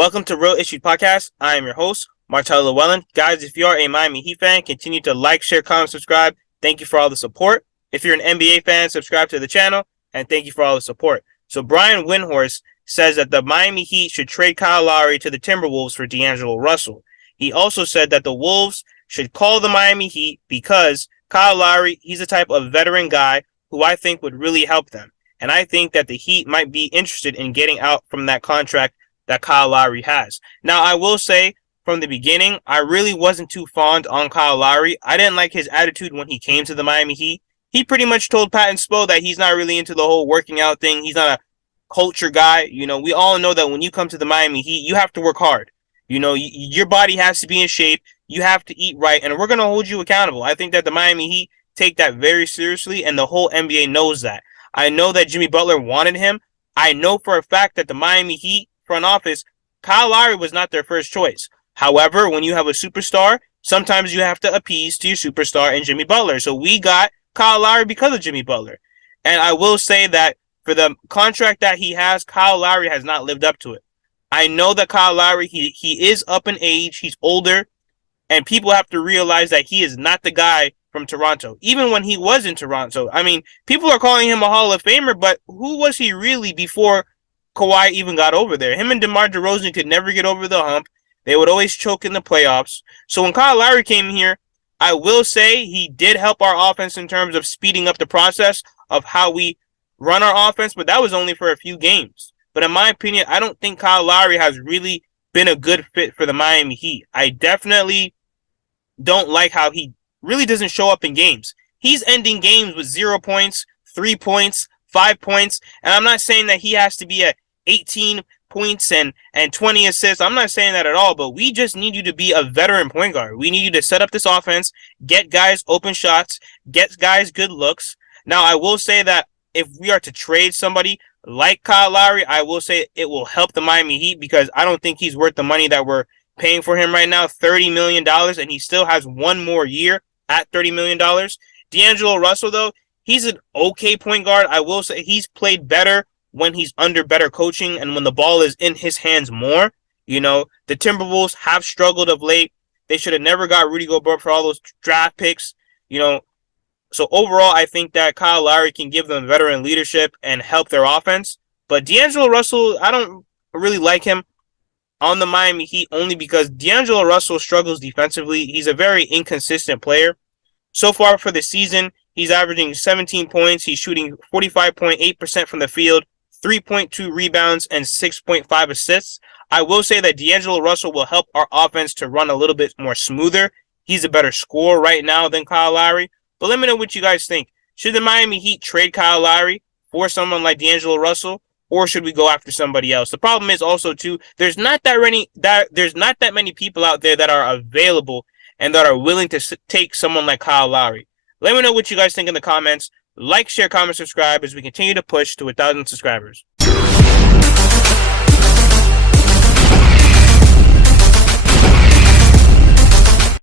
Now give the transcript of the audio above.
Welcome to Real Issues Podcast. I am your host, Martello Llewellyn. Guys, if you are a Miami Heat fan, continue to like, share, comment, subscribe. Thank you for all the support. If you're an NBA fan, subscribe to the channel, and thank you for all the support. So Brian Windhorst says that the Miami Heat should trade Kyle Lowry to the Timberwolves for Dangelo Rusell. He also said that the Wolves should call the Miami Heat because Kyle Lowry, he's the type of veteran guy who I think would really help them. And I think that the Heat might be interested in getting out from that contract that Kyle Lowry has. Now, I will say from the beginning, I really wasn't too fond on Kyle Lowry. I didn't like his attitude when he came to the Miami Heat. He pretty much told Pat and Spo that he's not really into the whole working out thing. He's not a culture guy. You know, we all know that when you come to the Miami Heat, you have to work hard. You know, your body has to be in shape. You have to eat right, and we're going to hold you accountable. I think that the Miami Heat take that very seriously, and the whole NBA knows that. I know that Jimmy Butler wanted him. I know for a fact that the Miami Heat front office, Kyle Lowry was not their first choice. However, when you have a superstar, sometimes you have to appease to your superstar and Jimmy Butler. So we got Kyle Lowry because of Jimmy Butler. And I will say that for the contract that he has, Kyle Lowry has not lived up to it. I know that Kyle Lowry, he is up in age, he's older, and people have to realize that he is not the guy from Toronto. Even when he was in Toronto, I mean, people are calling him a Hall of Famer, but who was he really before Kawhi even got over there? Him and DeMar DeRozan could never get over the hump. They would always choke in the playoffs. So when Kyle Lowry came here, I will say he did help our offense in terms of speeding up the process of how we run our offense, but that was only for a few games. But in my opinion, I don't think Kyle Lowry has really been a good fit for the Miami Heat. I definitely don't like how he really doesn't show up in games. He's ending games with 0 points, 3 points, 5 points, and I'm not saying that he has to be at 18 points and 20 assists. I'm not saying that at all, but we just need you to be a veteran point guard. We need you to set up this offense, get guys open shots, get guys good looks. Now, I will say that if we are to trade somebody like Kyle Lowry, I will say it will help the Miami Heat because I don't think he's worth the money that we're paying for him right now, $30 million, and he still has one more year at $30 million. Dangelo Rusell, though, he's an okay point guard. I will say he's played better when he's under better coaching and when the ball is in his hands more. You know, the Timberwolves have struggled of late. They should have never got Rudy Gobert for all those draft picks. You know, so overall, I think that Kyle Lowry can give them veteran leadership and help their offense. But Dangelo Rusell, I don't really like him on the Miami Heat only because Dangelo Rusell struggles defensively. He's a very inconsistent player. So far for the season, he's averaging 17 points. He's shooting 45.8% from the field, 3.2 rebounds, and 6.5 assists. I will say that Dangelo Rusell will help our offense to run a little bit more smoother. He's a better scorer right now than Kyle Lowry. But let me know what you guys think. Should the Miami Heat trade Kyle Lowry for someone like Dangelo Rusell, or should we go after somebody else? The problem is also, too, there's not that many people out there that are available and that are willing to take someone like Kyle Lowry. Let me know what you guys think in the comments. Like, share, comment, subscribe as we continue to push to 1,000 subscribers.